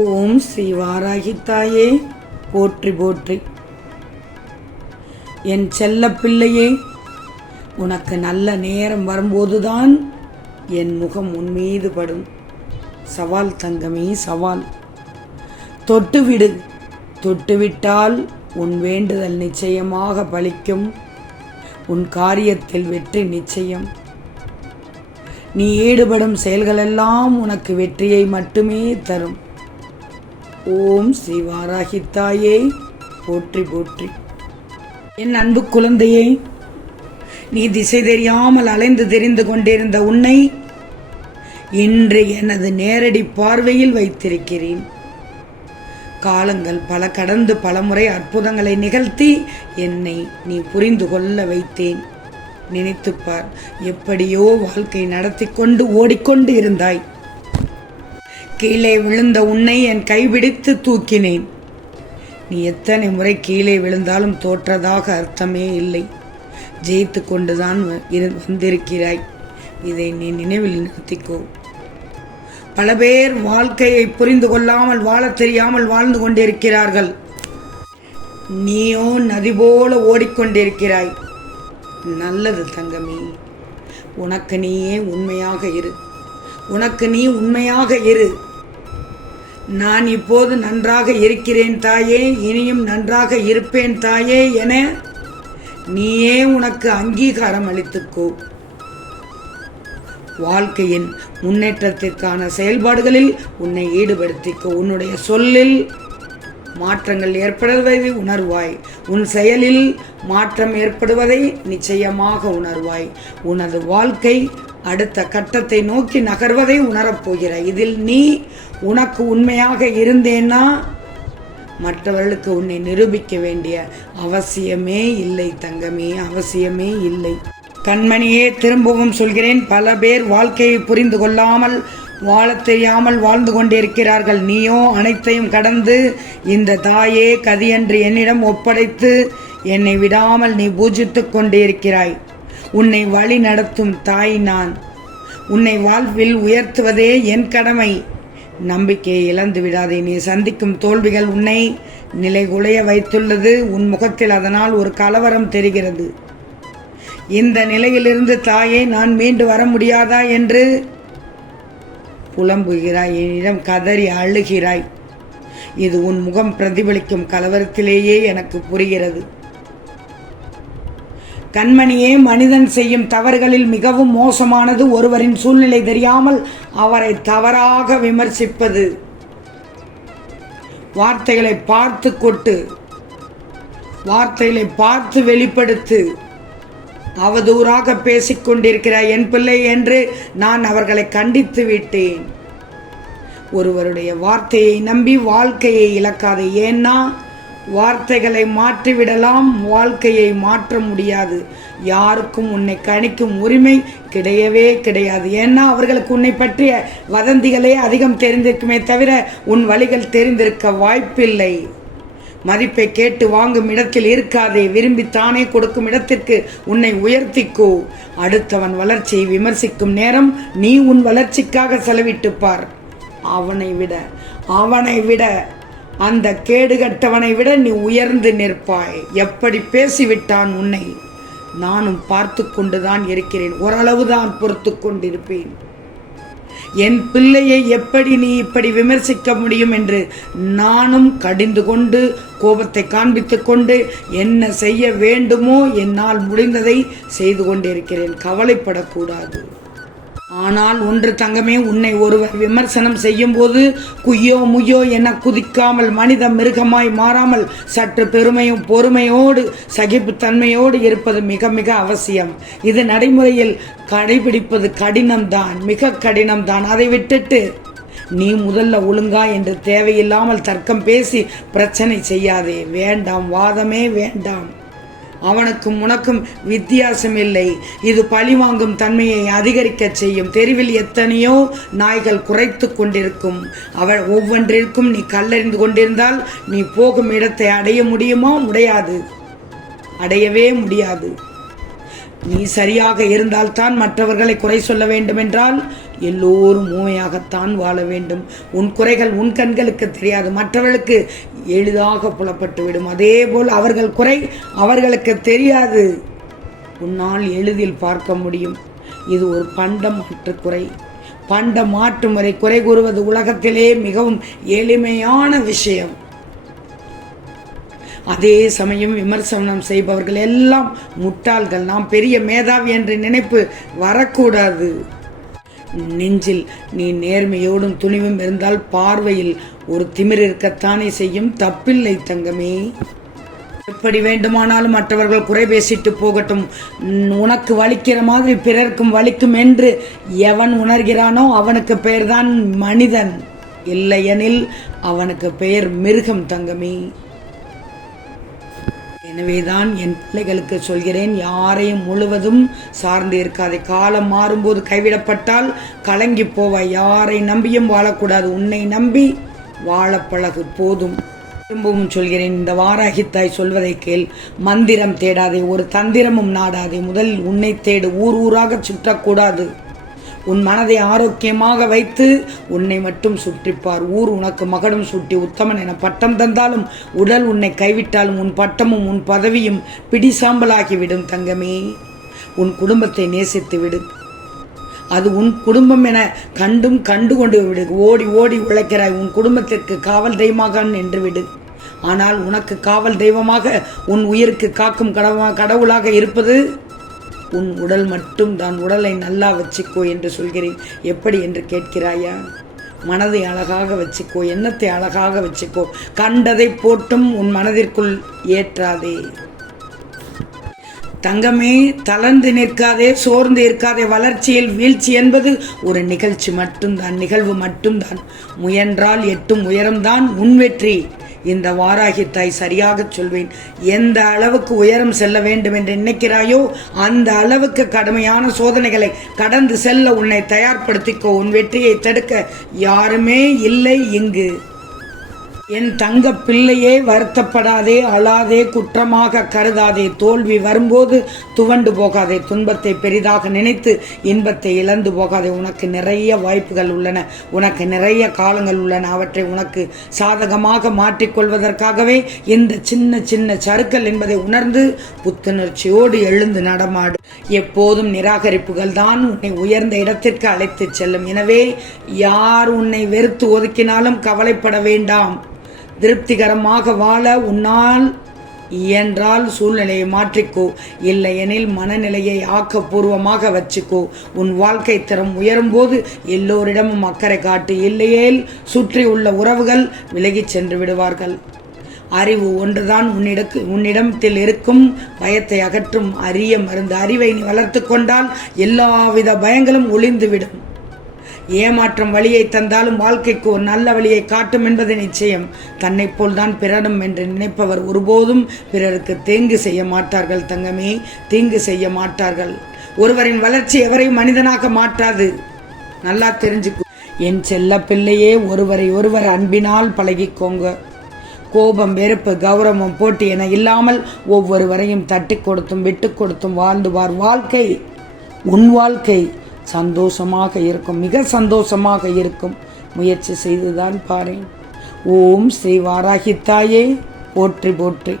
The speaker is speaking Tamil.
ஓம் ஸ்ரீ வாராகி தாயே போற்றி போற்றி. என் செல்ல பிள்ளையே உனக்கு நல்ல நேரம் வரும்போதுதான் என் முகம் உன் மீது படும். சவால் தங்கமே சவால். தொட்டுவிடு. தொட்டுவிட்டால் உன் வேண்டுதல் நிச்சயமாக பலிக்கும். உன் காரியத்தில் வெற்றி நிச்சயம். நீ ஈடுபடும் செயல்களெல்லாம் உனக்கு வெற்றியை மட்டுமே தரும். ஓம் ஸ்ரீ வாராகி போற்றி போற்றி. என் அன்பு குழந்தையே நீ திசை தெரியாமல் அலைந்து தெரிந்து கொண்டிருந்த உன்னை இன்று எனது நேரடி பார்வையில் வைத்திருக்கிறேன். காலங்கள் பல கடந்து பலமுறை அற்புதங்களை நிகழ்த்தி என்னை நீ புரிந்து கொள்ள வைத்தேன். நினைத்துப்பார் எப்படியோ வாழ்க்கை நடத்தி கொண்டு ஓடிக்கொண்டு இருந்தாய். கீழே விழுந்த உன்னை என் கைபிடித்து தூக்கினேன். நீ எத்தனை முறை கீழே விழுந்தாலும் தோற்றதாக அர்த்தமே இல்லை. ஜெயித்து கொண்டுதான் வந்திருக்கிறாய். இதை நீ நினைவில் நிறுத்திக்கோ. பல பேர் வாழ்க்கையை புரிந்து கொள்ளாமல் வாழத் தெரியாமல் வாழ்ந்து கொண்டிருக்கிறார்கள். நீயோ நதி போல ஓடிக்கொண்டிருக்கிறாய். நல்லது தங்கமே. உனக்கு நீயே உண்மையாக இரு. உனக்கு நீ உண்மையாக இரு. நான் இப்போது நன்றாக இருக்கிறேன் தாயே இனியும் நன்றாக இருப்பேன் தாயே என நீயே உனக்கு அங்கீகாரம் அளித்துக்கோ. வாழ்க்கையின் முன்னேற்றத்திற்கான செயல்பாடுகளில் உன்னை ஈடுபடுத்திக்கோ. உன்னுடைய சொல்லில் மாற்றங்கள் ஏற்படுவதை உணர்வாய். உன் செயலில் மாற்றம் ஏற்படுவதை நிச்சயமாக உணர்வாய். உனது வாழ்க்கை அடுத்த கட்டத்தை நோக்கி நகர்வதை உணரப்போகிற இதில் நீ உனக்கு உண்மையாக இருந்தேன்னா மற்றவர்களுக்கு உன்னை நிரூபிக்க வேண்டிய அவசியமே இல்லை தங்கமே அவசியமே இல்லை. கண்மணியே திரும்பவும் சொல்கிறேன் பல பேர் வாழ்க்கையை புரிந்து கொள்ளாமல் வாழத் தெரியாமல் வாழ்ந்து கொண்டிருக்கிறார்கள். நீயோ அனைத்தையும் கடந்து இந்த தாயே கதியன்று என்னிடம் ஒப்படைத்து என்னை விடாமல் நீ பூஜித்துக் கொண்டிருக்கிறாய். உன்னை வழி நடத்தும் தாய் நான். உன்னை வாழ்வில் உயர்த்துவதே என் கடமை. நம்பிக்கையை இழந்து விடாதே நீ சந்திக்கும் தோல்விகள் உன்னை நிலைகுலைய வைத்துள்ளது. உன் முகத்தில் அதனால் ஒரு கலவரம் தெரிகிறது. இந்த நிலையிலிருந்து தாயே நான் மீண்டு வர முடியாதா என்று புலம்புகிறாய். என்னிடம் கதறி அழுகிறாய். இது உன் முகம் பிரதிபலிக்கும் கலவரத்திலேயே எனக்கு புரிகிறது. கண்மணியே மனிதன் செய்யும் தவறுகளில் மிகவும் மோசமானது ஒருவரின் சூழ்நிலை தெரியாமல் அவரை தவறாக விமர்சிப்பது. வார்த்தைகளை பார்த்து கொட்டு. வார்த்தைகளை பார்த்து வெளிப்படுத்து. அவதூறாக பேசிக்கொண்டிருக்கிறாய் என் பிள்ளை என்று நான் அவர்களை கண்டித்து விட்டேன். ஒருவருடைய வார்த்தையை நம்பி வாழ்க்கையை இழக்காது. ஏன்னா வார்த்தைகளை மாற்றிவிடலாம் வாழ்க்கையை மாற்ற முடியாது. யாருக்கும் உன்னை கணிக்கும் உரிமை கிடையவே கிடையாது. ஏன்னா அவர்களுக்கு உன்னை பற்றிய வதந்திகளே அதிகம் தெரிந்திருக்குமே தவிர உன் வழிகள் தெரிந்திருக்க வாய்ப்பில்லை. மதிப்பை கேட்டு வாங்கும் இடத்தில் இருக்காதே விரும்பி தானே கொடுக்கும் இடத்திற்கு உன்னை உயர்த்திக்கோ. அடுத்தவன் வளர்ச்சியை விமர்சிக்கும் நேரம் நீ உன் வளர்ச்சிக்காக செலவிட்டுப்பார் அவனை விட அவனை விட அந்த கேடுகட்டவனை விட நீ உயர்ந்து நிற்பாய். எப்படி பேசிவிட்டான் உன்னை? நானும் பார்த்து கொண்டுதான் இருக்கிறேன். ஓரளவுதான் பொறுத்து கொண்டிருப்பேன். என் பிள்ளையை எப்படி நீ இப்படி விமர்சிக்க முடியும் என்று நானும் கடிந்து கொண்டு கோபத்தை காண்பித்து கொண்டு என்ன செய்ய வேண்டுமோ என்னால் முடிந்ததை செய்து கொண்டிருக்கிறேன். கவலைப்படக்கூடாது. ஆனால் ஒன்று தங்கமே உன்னை ஒருவர் விமர்சனம் செய்யும் போது குய்யோ முய்யோ என குதிக்காமல் மனித மிருகமாய் மாறாமல் சற்று பெருமையும் பொறுமையோடு சகிப்புத்தன்மையோடு இருப்பது மிக மிக அவசியம். இது நடைமுறையில் கடைபிடிப்பது கடினம்தான் மிக கடினம்தான். அதை விட்டுட்டு நீ முதல்ல ஒழுங்கா என்று தேவையில்லாமல் தர்க்கம் பேசி பிரச்சனை செய்யாதே. வேண்டாம் வாதமே வேண்டாம். அவனுக்கும் உனக்கும் வித்தியாசம் இல்லை இது பழிவாங்கும் தன்மையை அதிகரிக்கச் செய்யும். தெருவில் எத்தனையோ நாய்கள் குறைத்து கொண்டிருக்கும். அவள் ஒவ்வொன்றிற்கும் நீ கல்லறிந்து கொண்டிருந்தால் நீ போகும் இடத்தை அடைய முடியுமா? முடியாது. அடையவே முடியாது. நீ சரியாக இருந்தால்தான் மற்றவர்களை குறை சொல்ல வேண்டுமென்றால் எல்லோரும் ஊமையாகத்தான் வாழ வேண்டும். உன் குறைகள் உன் கண்களுக்கு தெரியாது மற்றவர்களுக்கு எளிதாக புலப்பட்டு விடும். அதேபோல் அவர்கள் குறை அவர்களுக்கு தெரியாது. உன்னால் எளிதில் பார்க்க முடியும். இது ஒரு பண்டம் மாற்று குறை. பண்ட மாற்று முறை குறை கூறுவது உலகத்திலே மிகவும் எளிமையான விஷயம். அதே சமயம் விமர்சனம் செய்பவர்கள் எல்லாம் முட்டாள்கள். நாம் பெரிய மேதாவி என்ற நினைப்பு வரக்கூடாது. நெஞ்சில் நீ நேர்மையோடும் துணிவும் இருந்தால் பார்வையில் ஒரு திமிர் இருக்கத்தானே செய்யும்? தப்பில்லை தங்கமே. எப்படி வேண்டுமானாலும் மற்றவர்கள் குறை பேசிட்டு போகட்டும். உனக்கு வலிக்கிற மாதிரி பிறர்க்கும் வலிக்கும் என்று எவன் உணர்கிறானோ அவனுக்கு பெயர்தான் மனிதன். இல்லையெனில் அவனுக்கு பெயர் மிருகம் தங்கமே. எனவேதான் என் பிள்ளைகளுக்கு சொல்கிறேன் யாரையும் முழுவதும் சார்ந்து இருக்காதே. காலம் மாறும்போது கைவிடப்பட்டால் கலங்கி போவாய். யாரை நம்பியும் வாழக்கூடாது. உன்னை நம்பி வாழப்பழகு போதும். திரும்பவும் சொல்கிறேன் இந்த வாராகித்தாய் சொல்வதை கேள். மந்திரம் தேடாதே. ஒரு தந்திரமும் நாடாதே. முதலில் உன்னை தேடு. ஊர் ஊராக சுற்றக்கூடாது. உன் மனதை ஆரோக்கியமாக வைத்து உன்னை மட்டும் சுற்றிப்பார். ஊர் உனக்கு மகனும் சுட்டி உத்தமன் என பட்டம் தந்தாலும் உடல் உன்னை கைவிட்டாலும் உன் பட்டமும் உன் பதவியும் பிடிசாம்பலாகிவிடும் தங்கமே. உன் குடும்பத்தை நேசித்து விடு. அது உன் குடும்பம் என கண்டும் கண்டு கொண்டு விடு. ஓடி ஓடி உழைக்கிறாய். உன் குடும்பத்திற்கு காவல் தெய்வமாக நின்று விடு. ஆனால் உனக்கு காவல் தெய்வமாக உன் உயிருக்கு காக்கும் கடவுளாக இருப்பது உன் உடல் மட்டும் தான் உடலை நல்லா வச்சுக்கோ என்று சொல்கிறேன். எப்படி என்று கேட்கிறாயா? மனதை அழகாக வச்சுக்கோ எண்ணத்தை அழகாக வச்சுக்கோ. கண்டதை போட்டும் உன் மனதிற்குள் ஏற்றாதே. தங்கமே தளர்ந்து நிற்காதே சோர்ந்து இருக்காதே. வளர்ச்சியில் வீழ்ச்சி என்பது ஒரு நிகழ்ச்சி மட்டும்தான் நிகழ்வு மட்டும்தான். முயன்றால் எட்டும் உயரம்தான் உன் வெற்றி. இந்த வாராகி தாய் சரியாக சொல்வேன். எந்த அளவுக்கு உயரம் செல்ல வேண்டும் என்று நினைக்கிறாயோ அந்த அளவுக்கு கடுமையான சோதனைகளை கடந்து செல்ல உன்னை தயார்படுத்திக்கோ. உன் வெற்றியை தடுக்க யாருமே இல்லை இங்கு. என் தங்க பிள்ளையே வருத்தப்படாதே அழாதே குற்றமாக கருதாதே தோல்வி வரும்போது துவண்டு போகாதே துன்பத்தை பெரிதாக நினைத்து இன்பத்தை இழந்து போகாதே. உனக்கு நிறைய வாய்ப்புகள் உள்ளன உனக்கு நிறைய காலங்கள் உள்ளன அவற்றை உனக்கு சாதகமாக மாற்றிக்கொள்வதற்காகவே இந்த சின்ன சின்ன சறுக்கல் என்பதை உணர்ந்து புத்துணர்ச்சியோடு எழுந்து நடமாடு. எப்போதும் நிராகரிப்புகள் தான் உன்னை உயர்ந்த இடத்திற்கு அழைத்துச் செல்லும். எனவே யார் உன்னை வெறுத்து ஒதுக்கினாலும் கவலைப்பட வேண்டாம். திருப்திகரமாக வாழ உன்னால் இயன்றால் சூழ்நிலையை மாற்றிக்கோ. இல்லையெனில் மனநிலையை ஆக்கப்பூர்வமாக வச்சுக்கோ. உன் வாழ்க்கை தரம் உயரும்போது எல்லோரிடமும் அக்கறை காட்டு. இல்லையேல் சுற்றி உள்ள உறவுகள் விலகிச் சென்று விடுவார்கள். அறிவு ஒன்றுதான் உன்னிடக்கு உன்னிடத்தில் இருக்கும் பயத்தை அகற்றும். அரிய மருந்து அறிவை நீ வளர்த்து கொண்டால் எல்லாவித பயங்களும் ஒளிந்துவிடும். ஏமாற்றம் வழியை தந்தாலும் வாழ்க்கைக்கு ஒரு நல்ல வழியை காட்டும் என்பது நிச்சயம். தன்னை போல்தான் பிறரும் என்று நினைப்பவர் ஒருபோதும் பிறருக்கு தீங்கு செய்ய மாட்டார்கள் தங்கமே தீங்கு செய்ய மாட்டார்கள். ஒருவரின் வளர்ச்சி எவரையும் மனிதனாக மாற்றாது நல்லா தெரிஞ்சுக்கோ. என் செல்ல பிள்ளையே ஒருவரை ஒருவர் அன்பினால் பழகிக்கோங்க. கோபம் வெறுப்பு கௌரவம் போட்டி என இல்லாமல் ஒவ்வொருவரையும் தட்டி கொடுத்தும் விட்டு கொடுத்தும் வாழ்ந்து வார் வாழ்க்கை. உன் வாழ்க்கை. சந்தோஷமாக இருக்கும் மிக சந்தோஷமாக இருக்கும். முயற்சி செய்துதான் பாரு ஓம் ஸ்ரீ வாராகி தாயே போற்றி போற்றி.